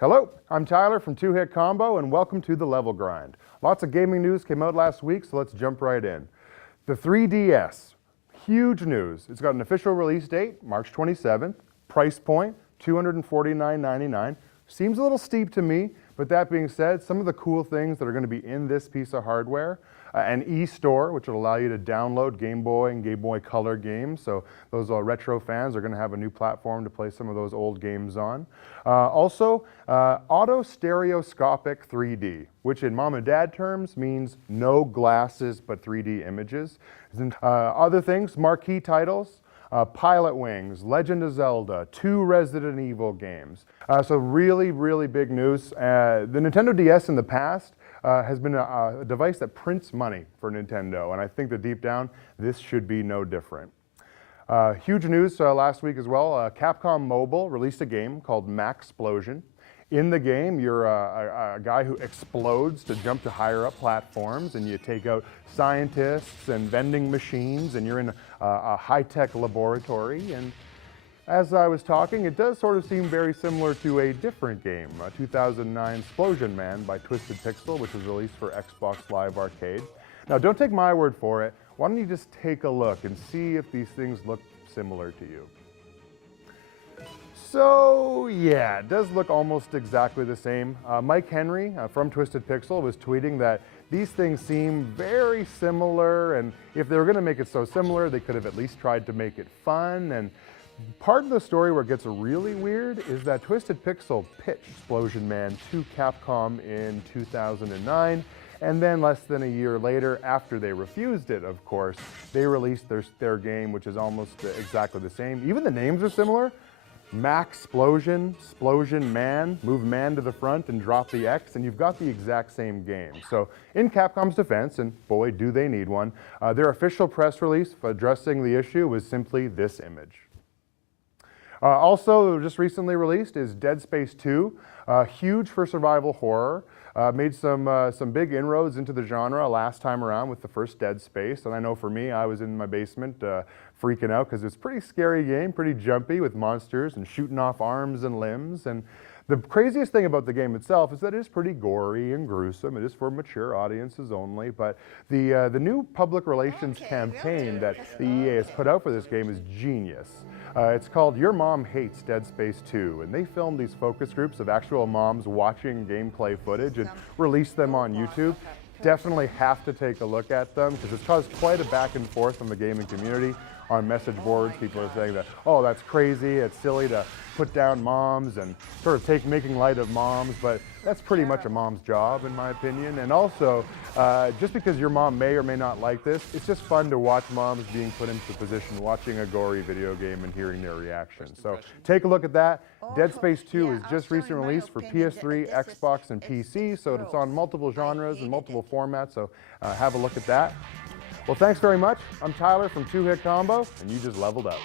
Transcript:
Hello, I'm Tyler from Two Hit Combo, and welcome to The Level Grind. Lots of gaming news came out last week, so let's jump right in. The 3DS, huge news. It's got an official release date, March 27th. Price point, $249.99. Seems a little steep to me, but that being said, some of the cool things that are going to be in this piece of hardware, an e-store, which will allow you to download Game Boy and Game Boy Color games. So those retro fans are going to have a new platform to play some of those old games on. Also, auto stereoscopic 3D, which in mom and dad terms means no glasses but 3D images. Other things, marquee titles. Pilot Wings, Legend of Zelda, 2 Resident Evil games. So really, really big news. The Nintendo DS in the past has been a device that prints money for Nintendo, and I think that deep down, this should be no different. Huge news last week as well. Capcom Mobile released a game called Maxplosion. In the game, you're a guy who explodes to jump to higher up platforms, and you take out scientists and vending machines, and you're in a high-tech laboratory. And as I was talking, it does sort of seem very similar to a different game, 2009 Splosion Man by Twisted Pixel, which was released for Xbox Live Arcade. Now, don't take my word for it. Why don't you just take a look and see if these things look similar to you? So yeah, it does look almost exactly the same. Mike Henry from Twisted Pixel was tweeting that these things seem very similar, and if they were going to make it so similar, they could have at least tried to make it fun. And part of the story where it gets really weird is that Twisted Pixel pitched Splosion Man to Capcom in 2009, and then less than a year later, after they refused it, of course, they released their game, which is almost exactly the same. Even the names are similar. Maxplosion, Splosion Man, move man to the front and drop the X, and you've got the exact same game. So in Capcom's defense, and boy do they need one, their official press release for addressing the issue was simply this image. Also just recently released is Dead Space 2, huge for survival horror. Made some big inroads into the genre last time around with the first Dead Space, and I know for me, I was in my basement freaking out because it's a pretty scary game, pretty jumpy with monsters and shooting off arms and limbs. And the craziest thing about the game itself is that it is pretty gory and gruesome. It is for mature audiences only, but the new public relations campaign that the EA has put out for this game is genius. It's called Your Mom Hates Dead Space 2, and they filmed these focus groups of actual moms watching gameplay footage and released them on YouTube. Definitely have to take a look at them because it's caused quite a back and forth from the gaming community. On message boards, people are saying that, oh, that's crazy, it's silly to put down moms and sort of making light of moms, but that's pretty much a mom's job in my opinion. And also, just because your mom may or may not like this, it's just fun to watch moms being put into the position watching a gory video game and hearing their reactions. So take a look at that. Dead Space 2 is just recently released for PS3, Xbox, and PC, so it's on multiple genres and multiple formats, so have a look at that. Well, thanks very much. I'm Tyler from Two Hit Combo, and you just leveled up.